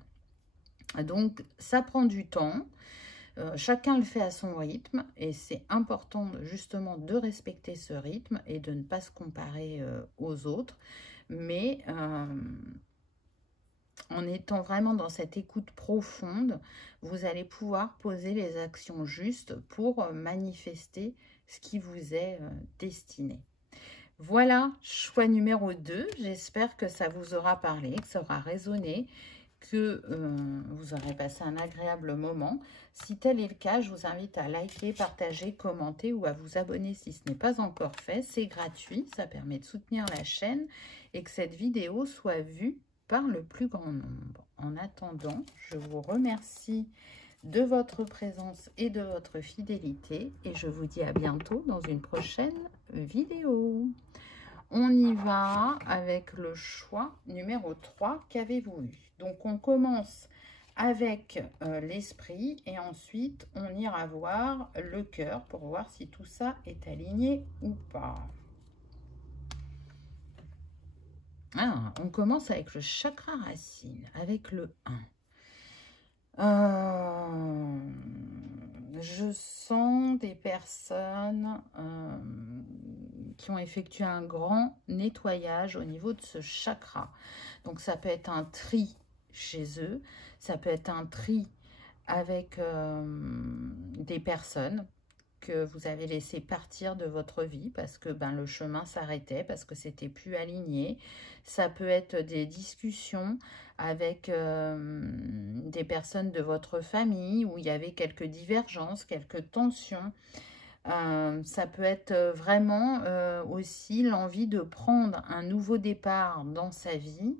Donc, ça prend du temps. Chacun le fait à son rythme et c'est important justement de respecter ce rythme et de ne pas se comparer aux autres, mais en étant vraiment dans cette écoute profonde, vous allez pouvoir poser les actions justes pour manifester ce qui vous est destiné. Voilà, choix numéro 2. J'espère que ça vous aura parlé, que ça aura résonné, que vous aurez passé un agréable moment. Si tel est le cas, je vous invite à liker, partager, commenter ou à vous abonner si ce n'est pas encore fait. C'est gratuit, ça permet de soutenir la chaîne et que cette vidéo soit vue par le plus grand nombre. En attendant, je vous remercie de votre présence et de votre fidélité et je vous dis à bientôt dans une prochaine vidéo. On y va avec le choix numéro 3. Qu'avez-vous eu? Donc, on commence avec l'esprit et ensuite, on ira voir le cœur pour voir si tout ça est aligné ou pas. Ah, on commence avec le chakra racine, avec le 1. Je sens des personnes qui ont effectué un grand nettoyage au niveau de ce chakra. Donc, ça peut être un tri chez eux, ça peut être un tri avec des personnes que vous avez laissé partir de votre vie parce que le chemin s'arrêtait, parce que c'était plus aligné. Ça peut être des discussions avec des personnes de votre famille où il y avait quelques divergences, quelques tensions. Ça peut être vraiment aussi l'envie de prendre un nouveau départ dans sa vie.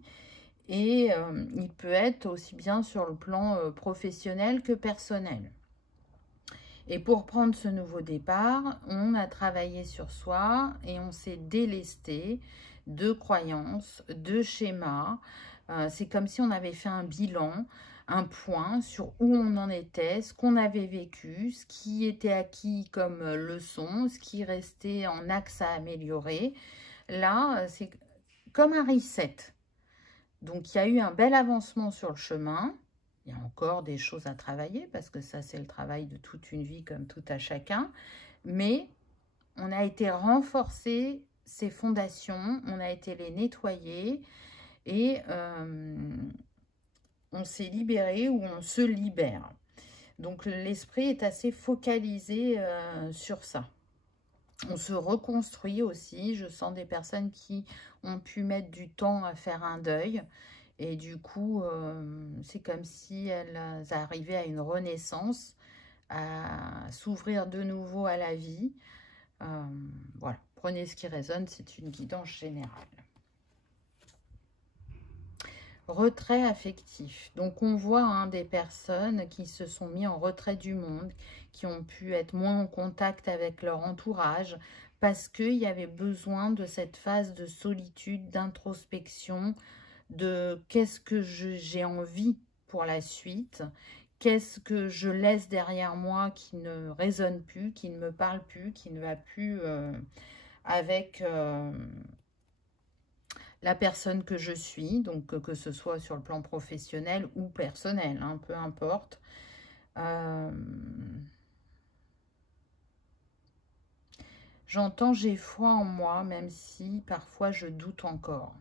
Et il peut être aussi bien sur le plan professionnel que personnel. Et pour prendre ce nouveau départ, on a travaillé sur soi et on s'est délesté de croyances, de schémas. C'est comme si on avait fait un bilan, un point sur où on en était, ce qu'on avait vécu, ce qui était acquis comme leçon, ce qui restait en axe à améliorer. Là, c'est comme un reset. Donc, il y a eu un bel avancement sur le chemin. Il y a encore des choses à travailler parce que ça, c'est le travail de toute une vie comme tout à chacun. Mais on a été renforcer ces fondations, on a été les nettoyer et on s'est libéré ou on se libère. Donc, l'esprit est assez focalisé sur ça. On se reconstruit aussi. Je sens des personnes qui ont pu mettre du temps à faire un deuil. Et du coup, c'est comme si elles arrivaient à une renaissance, à s'ouvrir de nouveau à la vie. Voilà, prenez ce qui résonne, c'est une guidance générale. Retrait affectif. Donc, on voit des personnes qui se sont mis en retrait du monde, qui ont pu être moins en contact avec leur entourage, parce qu'il y avait besoin de cette phase de solitude, d'introspection, de qu'est-ce que j'ai envie pour la suite, qu'est-ce que je laisse derrière moi qui ne résonne plus, qui ne me parle plus, qui ne va plus avec la personne que je suis, donc que ce soit sur le plan professionnel ou personnel, peu importe. J'entends j'ai foi en moi, même si parfois je doute encore.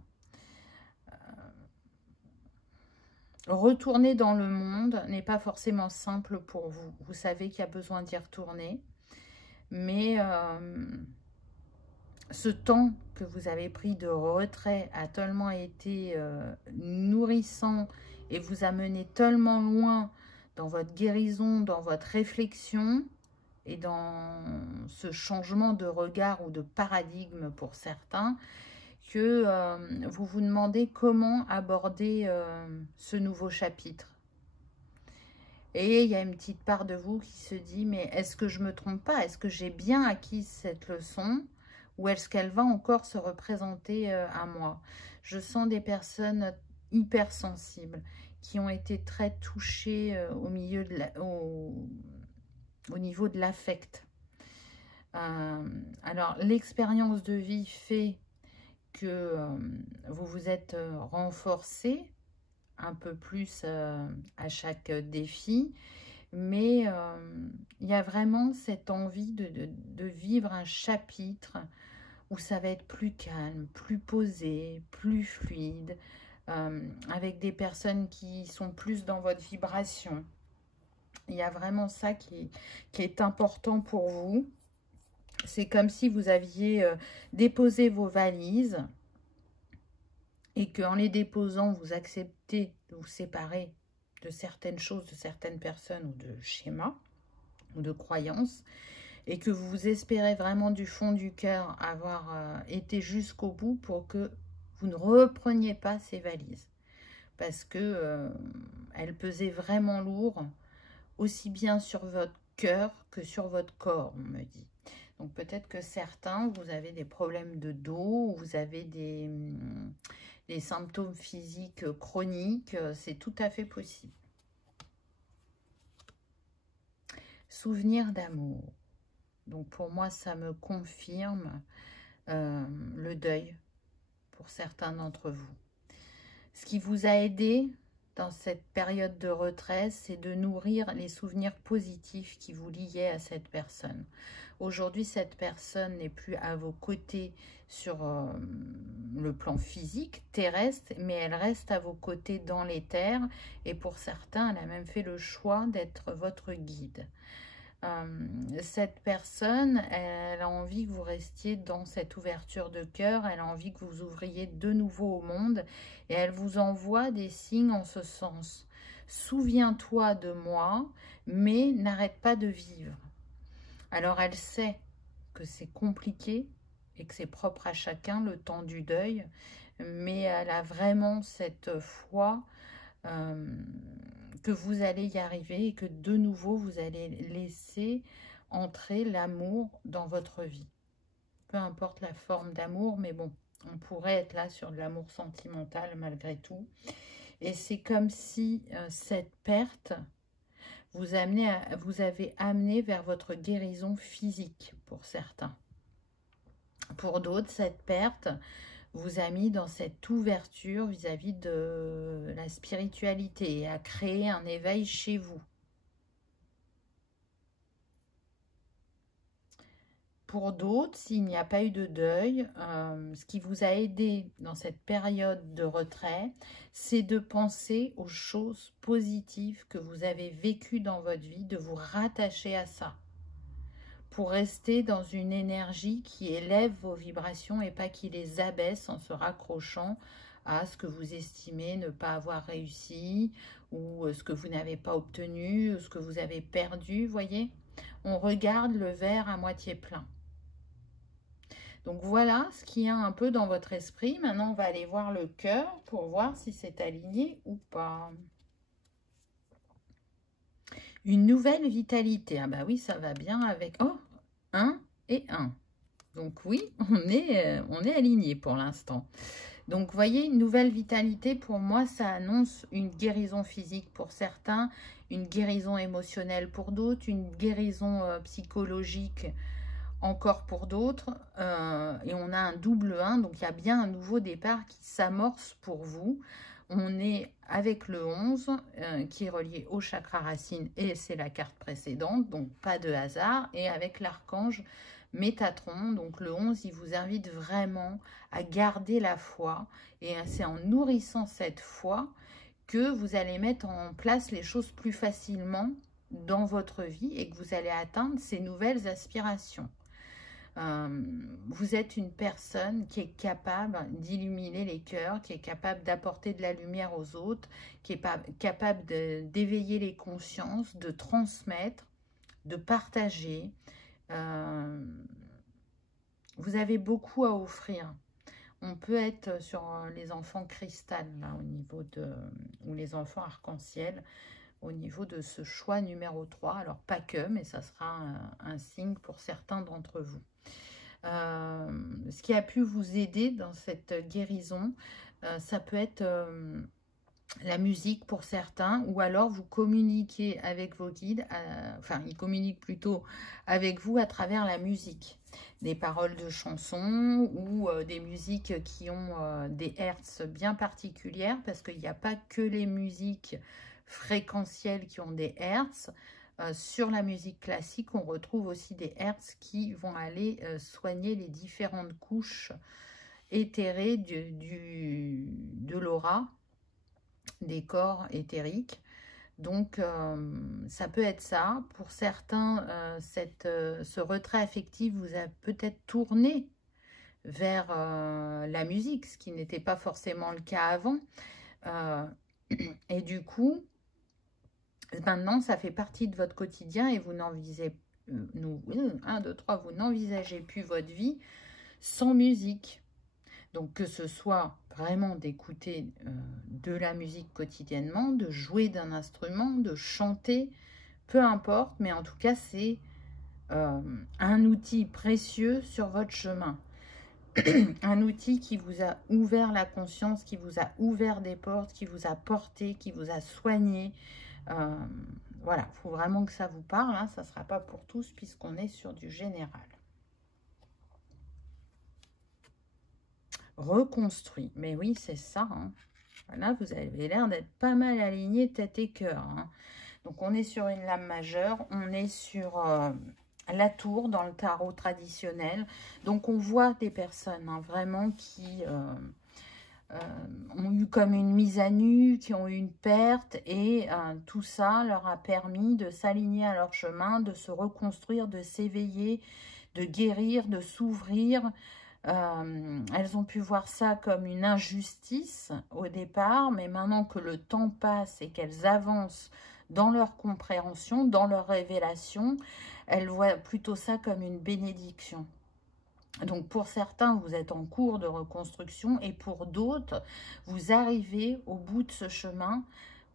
Retourner dans le monde n'est pas forcément simple pour vous. Vous savez qu'il y a besoin d'y retourner. Mais ce temps que vous avez pris de retrait a tellement été nourrissant et vous a mené tellement loin dans votre guérison, dans votre réflexion et dans ce changement de regard ou de paradigme pour certains, que vous vous demandez comment aborder ce nouveau chapitre. Et il y a une petite part de vous qui se dit, mais est-ce que je ne me trompe pas? Est-ce que j'ai bien acquis cette leçon? Ou est-ce qu'elle va encore se représenter à moi? Je sens des personnes hypersensibles qui ont été très touchées au niveau de l'affect. Alors, l'expérience de vie fait que vous vous êtes renforcé un peu plus à chaque défi, mais il y a vraiment cette envie de vivre un chapitre où ça va être plus calme, plus posé, plus fluide, avec des personnes qui sont plus dans votre vibration. Il y a vraiment ça qui est important pour vous. C'est comme si vous aviez déposé vos valises et qu'en les déposant, vous acceptez de vous séparer de certaines choses, de certaines personnes ou de schémas ou de croyances, et que vous espérez vraiment du fond du cœur avoir été jusqu'au bout pour que vous ne repreniez pas ces valises. Parce que elles pesaient vraiment lourd, aussi bien sur votre cœur que sur votre corps, on me dit. Donc peut-être que certains, vous avez des problèmes de dos, vous avez des symptômes physiques chroniques, c'est tout à fait possible. Souvenir d'amour. Donc pour moi, ça me confirme le deuil. pour certains d'entre vous. Ce qui vous a aidé dans cette période de retrait, c'est de nourrir les souvenirs positifs qui vous liaient à cette personne. Aujourd'hui, cette personne n'est plus à vos côtés sur le plan physique, terrestre, mais elle reste à vos côtés dans l'éther. Et pour certains, elle a même fait le choix d'être votre guide. Cette personne, elle a envie que vous restiez dans cette ouverture de cœur, elle a envie que vous ouvriez de nouveau au monde et elle vous envoie des signes en ce sens. Souviens-toi de moi, mais n'arrête pas de vivre. Alors elle sait que c'est compliqué et que c'est propre à chacun le temps du deuil, mais elle a vraiment cette foi que vous allez y arriver et que de nouveau vous allez laisser entrer l'amour dans votre vie. Peu importe la forme d'amour, mais bon, on pourrait être là sur de l'amour sentimental malgré tout. Et c'est comme si cette perte vous avez amené vers votre guérison physique pour certains. Pour d'autres, cette perte vous a mis dans cette ouverture vis-à-vis de la spiritualité et a créé un éveil chez vous. Pour d'autres, s'il n'y a pas eu de deuil, ce qui vous a aidé dans cette période de retrait, c'est de penser aux choses positives que vous avez vécues dans votre vie, de vous rattacher à ça, pour rester dans une énergie qui élève vos vibrations et pas qui les abaisse en se raccrochant à ce que vous estimez ne pas avoir réussi ou ce que vous n'avez pas obtenu, ou ce que vous avez perdu, voyez. On regarde le verre à moitié plein. Donc voilà ce qu'il y a un peu dans votre esprit. Maintenant, on va aller voir le cœur pour voir si c'est aligné ou pas. Une nouvelle vitalité. Ah bah oui, ça va bien avec... Oh, 1 et 1. Donc oui, on est aligné pour l'instant. Donc, vous voyez, une nouvelle vitalité, pour moi, ça annonce une guérison physique pour certains, une guérison émotionnelle pour d'autres, une guérison psychologique encore pour d'autres. Et on a un double 1, donc il y a bien un nouveau départ qui s'amorce pour vous. On est avec le 11 qui est relié au chakra racine et c'est la carte précédente, donc pas de hasard. Et avec l'archange Métatron, donc le 11, il vous invite vraiment à garder la foi. Et c'est en nourrissant cette foi que vous allez mettre en place les choses plus facilement dans votre vie et que vous allez atteindre ces nouvelles aspirations. Vous êtes une personne qui est capable d'illuminer les cœurs, qui est capable d'apporter de la lumière aux autres, qui est capable d'éveiller les consciences, de transmettre, de partager. Vous avez beaucoup à offrir. On peut être sur les enfants cristal, là, au niveau de, ou les enfants arc-en-ciel, au niveau de ce choix numéro 3. Alors, pas que, mais ça sera un signe pour certains d'entre vous. Ce qui a pu vous aider dans cette guérison, ça peut être la musique pour certains, ou alors vous communiquez avec vos guides, enfin, ils communiquent plutôt avec vous à travers la musique. Des paroles de chansons ou des musiques qui ont des hertz bien particulières, parce qu'il n'y a pas que les musiques fréquentielles qui ont des hertz. Sur la musique classique, on retrouve aussi des hertz qui vont aller soigner les différentes couches éthérées de l'aura, des corps éthériques. Donc, ça peut être ça. Pour certains, ce retrait affectif vous a peut-être tourné vers la musique, ce qui n'était pas forcément le cas avant. Et du coup, maintenant, ça fait partie de votre quotidien et vous n'envisagez vous n'envisagez plus votre vie sans musique. Donc, que ce soit vraiment d'écouter de la musique quotidiennement, de jouer d'un instrument, de chanter, peu importe, mais en tout cas, c'est un outil précieux sur votre chemin. Un outil qui vous a ouvert la conscience, qui vous a ouvert des portes, qui vous a porté, qui vous a soigné. Voilà, il faut vraiment que ça vous parle, hein. Ça ne sera pas pour tous puisqu'on est sur du général. reconstruit. Mais oui, c'est ça. Hein. Là, vous avez l'air d'être pas mal aligné tête et cœur. Hein. Donc, on est sur une lame majeure. On est sur la tour dans le tarot traditionnel. Donc, on voit des personnes hein, vraiment qui ont eu comme une mise à nu, qui ont eu une perte. Et tout ça leur a permis de s'aligner à leur chemin, de se reconstruire, de s'éveiller, de guérir, de s'ouvrir. Elles ont pu voir ça comme une injustice au départ, mais maintenant que le temps passe et qu'elles avancent dans leur compréhension, dans leur révélation, elles voient plutôt ça comme une bénédiction. Donc pour certains, vous êtes en cours de reconstruction et pour d'autres, vous arrivez au bout de ce chemin,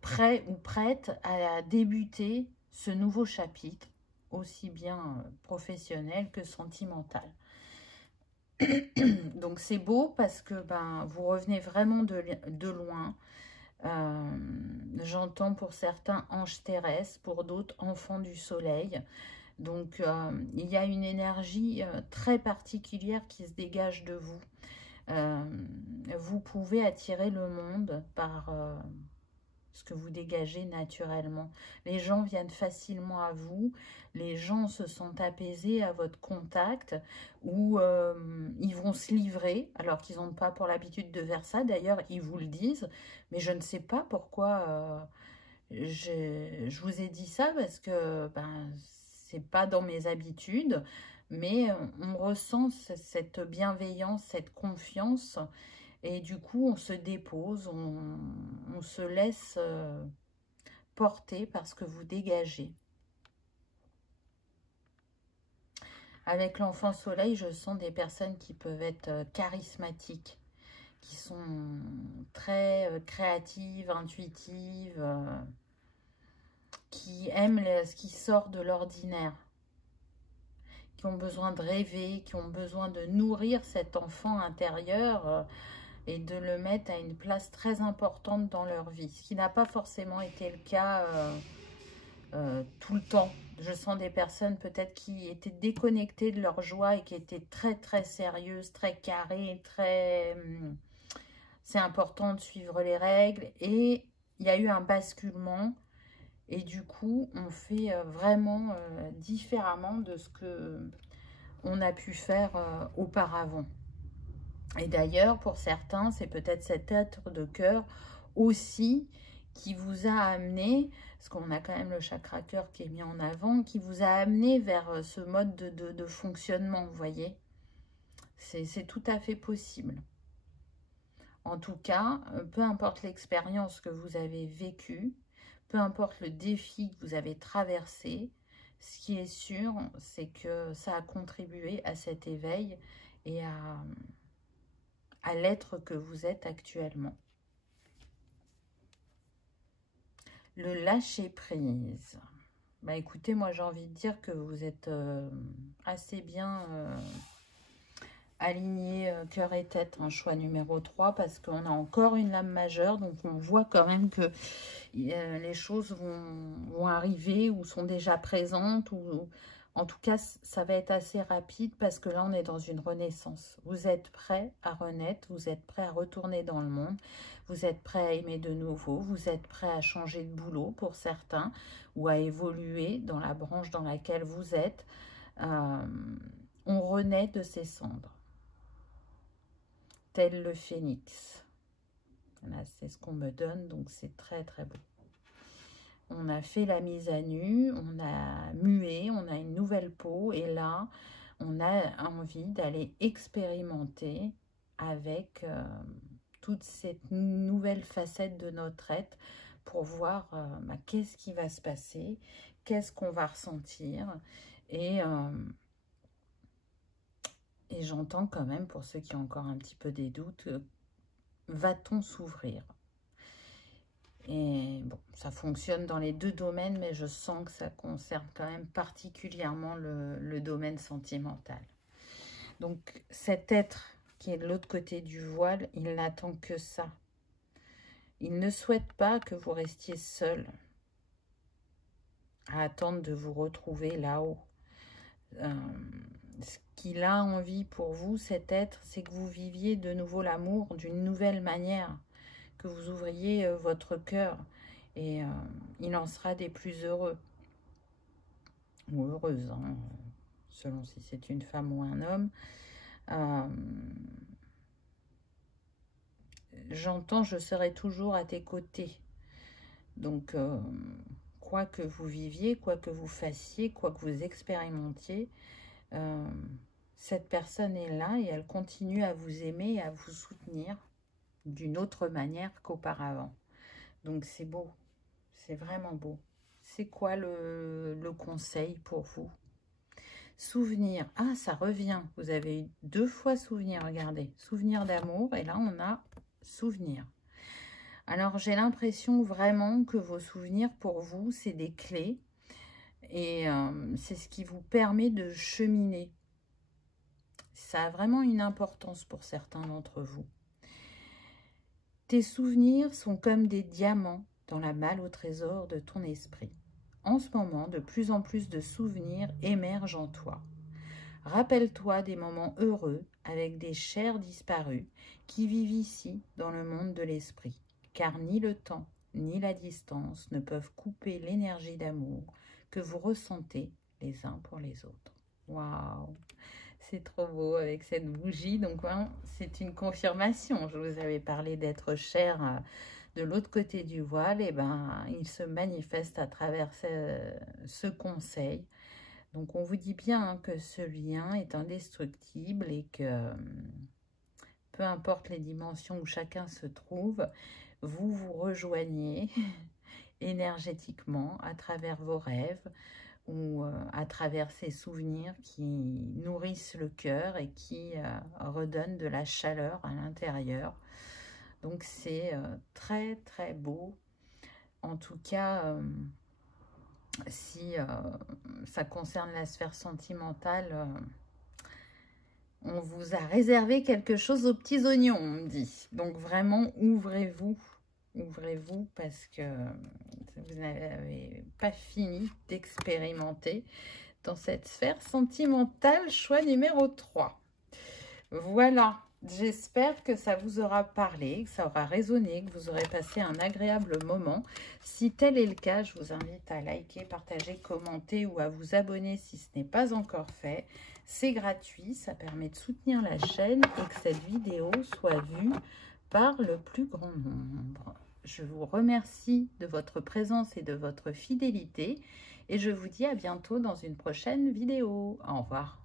prêt ou prête à débuter ce nouveau chapitre, aussi bien professionnel que sentimental. Donc c'est beau parce que ben, vous revenez vraiment de loin. J'entends pour certains anges terrestres, pour d'autres enfants du soleil. Donc il y a une énergie très particulière qui se dégage de vous. Vous pouvez attirer le monde par ce que vous dégagez naturellement. Les gens viennent facilement à vous, les gens se sentent apaisés à votre contact, ou ils vont se livrer, alors qu'ils n'ont pas pour l'habitude de faire ça. D'ailleurs, ils vous le disent, mais je ne sais pas pourquoi je vous ai dit ça, parce que ben, c'est pas dans mes habitudes, mais on ressent cette bienveillance, cette confiance. Et du coup, on se dépose, on se laisse porter par ce que vous dégagez. Avec l'enfant soleil, je sens des personnes qui peuvent être charismatiques, qui sont très créatives, intuitives, qui aiment ce qui sort de l'ordinaire, qui ont besoin de rêver, qui ont besoin de nourrir cet enfant intérieur et de le mettre à une place très importante dans leur vie, ce qui n'a pas forcément été le cas tout le temps. Je sens des personnes peut-être qui étaient déconnectées de leur joie et qui étaient très très sérieuses, très carrées, très... c'est important de suivre les règles, et il y a eu un basculement et du coup on fait vraiment différemment de ce que on a pu faire auparavant. Et d'ailleurs, pour certains, c'est peut-être cet être de cœur aussi qui vous a amené, parce qu'on a quand même le chakra cœur qui est mis en avant, qui vous a amené vers ce mode de fonctionnement, vous voyez. C'est tout à fait possible. En tout cas, peu importe l'expérience que vous avez vécue, peu importe le défi que vous avez traversé, ce qui est sûr, c'est que ça a contribué à cet éveil et à l'être que vous êtes actuellement. Le lâcher-prise. Bah écoutez, moi j'ai envie de dire que vous êtes assez bien aligné cœur et tête, un choix numéro 3, parce qu'on a encore une lame majeure, donc on voit quand même que les choses vont arriver ou sont déjà présentes, ou en tout cas ça va être assez rapide, parce que là on est dans une renaissance. Vous êtes prêt à renaître, vous êtes prêt à retourner dans le monde, vous êtes prêt à aimer de nouveau, vous êtes prêt à changer de boulot pour certains, ou à évoluer dans la branche dans laquelle vous êtes. On renaît de ses cendres, tel le phénix. Là, c'est ce qu'on me donne, donc c'est très très beau. On a fait la mise à nu, on a mué, on a une nouvelle peau, et là, on a envie d'aller expérimenter avec toute cette nouvelle facette de notre être pour voir bah, qu'est-ce qui va se passer, qu'est-ce qu'on va ressentir, et j'entends quand même, pour ceux qui ont encore un petit peu des doutes, va-t-on s'ouvrir? Et bon, ça fonctionne dans les deux domaines, mais je sens que ça concerne quand même particulièrement le domaine sentimental. Donc cet être qui est de l'autre côté du voile, il n'attend que ça. Il ne souhaite pas que vous restiez seul à attendre de vous retrouver là-haut. qu'il a envie pour vous, cet être, c'est que vous viviez de nouveau l'amour d'une nouvelle manière, que vous ouvriez votre cœur, et il en sera des plus heureux, ou heureuses, hein, selon si c'est une femme ou un homme. J'entends, je serai toujours à tes côtés. Donc, quoi que vous viviez, quoi que vous fassiez, quoi que vous expérimentiez, cette personne est là et elle continue à vous aimer et à vous soutenir d'une autre manière qu'auparavant. Donc, c'est beau. C'est vraiment beau. C'est quoi le conseil pour vous? Souvenir. Ah, ça revient. Vous avez eu 2 fois souvenir, regardez. Souvenir d'amour, et là, on a souvenir. Alors, j'ai l'impression vraiment que vos souvenirs, pour vous, c'est des clés. Et c'est ce qui vous permet de cheminer. Ça a vraiment une importance pour certains d'entre vous. Tes souvenirs sont comme des diamants dans la malle au trésor de ton esprit. En ce moment, de plus en plus de souvenirs émergent en toi. Rappelle-toi des moments heureux avec des chers disparus qui vivent ici dans le monde de l'esprit, car ni le temps ni la distance ne peuvent couper l'énergie d'amour que vous ressentez les uns pour les autres. Waouh! C'est trop beau avec cette bougie. Donc, hein, c'est une confirmation. Je vous avais parlé d'être cher de l'autre côté du voile. Et ben, il se manifeste à travers ce conseil. Donc, on vous dit bien hein, que ce lien est indestructible et que peu importe les dimensions où chacun se trouve, vous vous rejoignez énergétiquement à travers vos rêves ou à travers ces souvenirs qui nourrissent le cœur et qui redonnent de la chaleur à l'intérieur. Donc, c'est très, très beau. En tout cas, si ça concerne la sphère sentimentale, on vous a réservé quelque chose aux petits oignons, on me dit. Donc, vraiment, ouvrez-vous. Ouvrez-vous parce que vous n'avez pas fini d'expérimenter dans cette sphère sentimentale. Choix numéro 3. Voilà. J'espère que ça vous aura parlé, que ça aura résonné, que vous aurez passé un agréable moment. Si tel est le cas, je vous invite à liker, partager, commenter ou à vous abonner si ce n'est pas encore fait. C'est gratuit, ça permet de soutenir la chaîne et que cette vidéo soit vue par le plus grand nombre. Je vous remercie de votre présence et de votre fidélité et je vous dis à bientôt dans une prochaine vidéo. Au revoir.